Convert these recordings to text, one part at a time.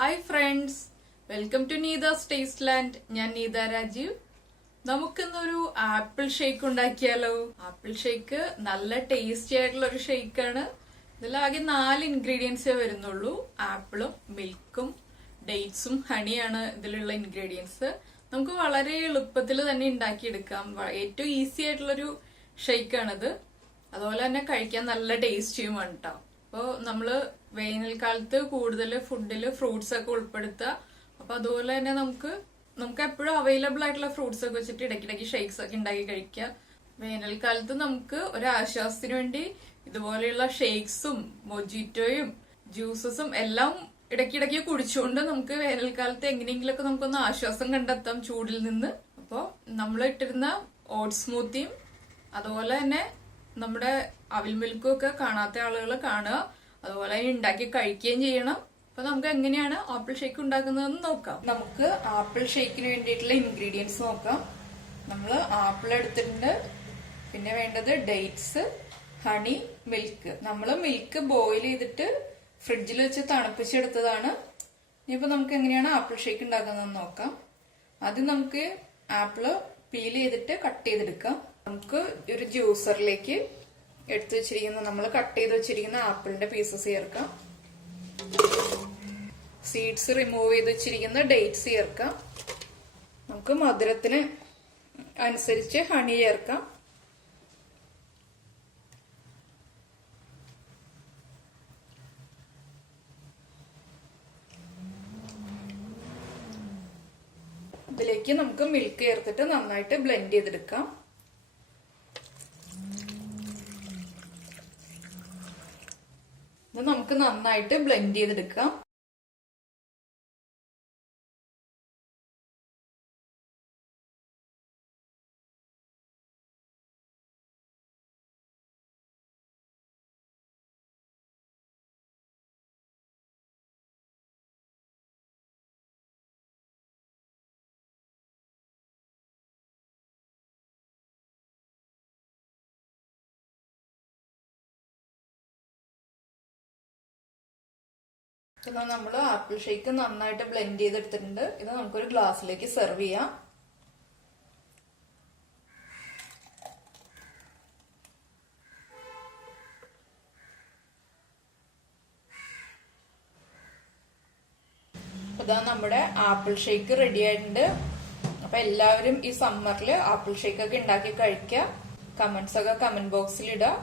Hi friends, welcome to Neetha's taste land. ഞാൻ നീത രാജീവ്. നമുക്കിന്നൊരു apple shake ഉണ്ടാക്കിയാലോ? ആപ്പിൾ ഷേക്ക് നല്ല ടേസ്റ്റി ആയിട്ടുള്ള ഒരു ഷേക്കാണ്. ഇതിലാകെ 4 ഇൻഗ്രീഡിയൻസേ വരുന്നുള്ളൂ. ആപ്പിളും മിൽക്കും ഡേറ്റ്സും ഹണിയാണ് ഇതിലുള്ള ഇൻഗ്രീഡിയൻസ്. നമുക്ക് വളരെ എളുപ്പത്തിൽ തന്നെ ഉണ്ടാക്കിയെടുക്കാം. ഏറ്റവും ഈസി ആയിട്ടുള്ളൊരു ഷേക്കാണിത്. അതുപോലെ തന്നെ കഴിക്കാൻ നല്ല ടേസ്റ്റിയുമാണ് കേട്ടോ. അപ്പോൾ നമ്മള് വേനൽക്കാലത്ത് കൂടുതൽ ഫുഡിൽ ഫ്രൂട്ട്സ് ഒക്കെ ഉൾപ്പെടുത്തുക. അപ്പൊ അതുപോലെ തന്നെ നമുക്ക് എപ്പോഴും അവൈലബിൾ ആയിട്ടുള്ള ഫ്രൂട്ട്സ് ഒക്കെ വെച്ചിട്ട് ഇടയ്ക്കിടയ്ക്ക് ഷേക്സ് ഒക്കെ ഉണ്ടാക്കി കഴിക്കുക. വേനൽക്കാലത്ത് നമുക്ക് ഒരു ആശ്വാസത്തിന് വേണ്ടി ഇതുപോലെയുള്ള ഷേക്സും മൊജിറ്റോയും ജ്യൂസസും എല്ലാം ഇടയ്ക്കിടയ്ക്ക് കുടിച്ചുകൊണ്ട് നമുക്ക് വേനൽക്കാലത്ത് എങ്ങനെയെങ്കിലുമൊക്കെ നമുക്കൊന്ന് ആശ്വാസം കണ്ടെത്താം ചൂടിൽ നിന്ന്. അപ്പോൾ നമ്മൾ ഇട്ടിരുന്ന ഓട്സ് സ്മൂത്തിയും അതുപോലെ തന്നെ നമ്മുടെ അവിൽ മിൽക്കും ഒക്കെ കാണാത്ത ആളുകൾ കാണുക, അതുപോലെ ഉണ്ടാക്കി കഴിക്കുകയും ചെയ്യണം. അപ്പൊ നമുക്ക് എങ്ങനെയാണ് ആപ്പിൾ ഷേക്ക് ഉണ്ടാക്കുന്നതെന്ന് നോക്കാം. നമുക്ക് ആപ്പിൾ ഷേക്കിന് വേണ്ടിയിട്ടുള്ള ഇൻഗ്രീഡിയൻസ് നോക്കാം. നമ്മൾ ആപ്പിൾ എടുത്തിട്ടുണ്ട്, പിന്നെ വേണ്ടത് ഡേറ്റ്സ്, ഹണി, മിൽക്ക്. നമ്മൾ മിൽക്ക് ബോയിൽ ചെയ്തിട്ട് ഫ്രിഡ്ജിൽ വെച്ച് തണുപ്പിച്ചെടുത്തതാണ്. ഇനിയിപ്പോ നമുക്ക് എങ്ങനെയാണ് ആപ്പിൾ ഷേക്ക് ഉണ്ടാക്കുന്നതെന്ന് നോക്കാം. ആദ്യം നമുക്ക് ആപ്പിള് പീൽ ചെയ്തിട്ട് കട്ട് ചെയ്തെടുക്കാം. നമുക്ക് ഒരു ജ്യൂസറിലേക്ക് എടുത്തു വെച്ചിരിക്കുന്ന നമ്മൾ കട്ട് ചെയ്ത് വെച്ചിരിക്കുന്ന ആപ്പിളിന്റെ പീസസ് ചേർക്കാം. സീഡ്സ് റിമൂവ് ചെയ്ത് വെച്ചിരിക്കുന്ന ഡേറ്റ്സ് ചേർക്കാം. നമുക്ക് മധുരത്തിന് അനുസരിച്ച് ഹണി ചേർക്കാം. ഇതിലേക്ക് നമുക്ക് മിൽക്ക് ചേർത്തിട്ട് നന്നായിട്ട് ബ്ലെൻഡ് ചെയ്തെടുക്കാം. ഇത് നമുക്ക് നന്നായിട്ട് ബ്ലെൻഡ് ചെയ്തെടുക്കാം. പിന്നെ നമ്മൾ ആപ്പിൾ ഷേക്ക് നന്നായിട്ട് ബ്ലെൻഡ് ചെയ്തെടുത്തിട്ടുണ്ട്. ഇത് നമുക്കൊരു ഗ്ലാസ്സിലേക്ക് സെർവ് ചെയ്യാം. ഇതാ നമ്മുടെ ആപ്പിൾ ഷേക്ക് റെഡി ആയിട്ടുണ്ട്. അപ്പൊ എല്ലാവരും ഈ സമ്മറിൽ ആപ്പിൾ ഷേക്ക് ഒക്കെ ഉണ്ടാക്കി കഴിക്കുക. കമന്റ്സ് ഒക്കെ കമന്റ് ബോക്സിൽ ഇടുക.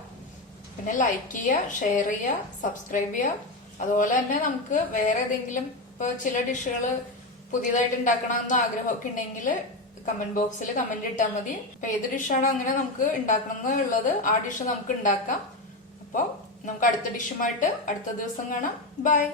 പിന്നെ ലൈക്ക് ചെയ്യുക, ഷെയർ ചെയ്യുക, സബ്സ്ക്രൈബ് ചെയ്യുക. അതുപോലെ തന്നെ നമുക്ക് വേറെ ഏതെങ്കിലും ഇപ്പൊ ചില ഡിഷുകൾ പുതിയതായിട്ട് ഉണ്ടാക്കണമെന്ന് ആഗ്രഹമൊക്കെ ഉണ്ടെങ്കിൽ കമന്റ് ബോക്സിൽ കമന്റ് ഇട്ടാൽ മതി. അപ്പൊ ഏത് ഡിഷാണോ അങ്ങനെ നമുക്ക് ഉണ്ടാക്കണം എന്നുള്ളത് ആ ഡിഷ് നമുക്ക് ഉണ്ടാക്കാം. അപ്പോൾ നമുക്ക് അടുത്ത ഡിഷുമായിട്ട് അടുത്ത ദിവസം കാണാം. ബൈ.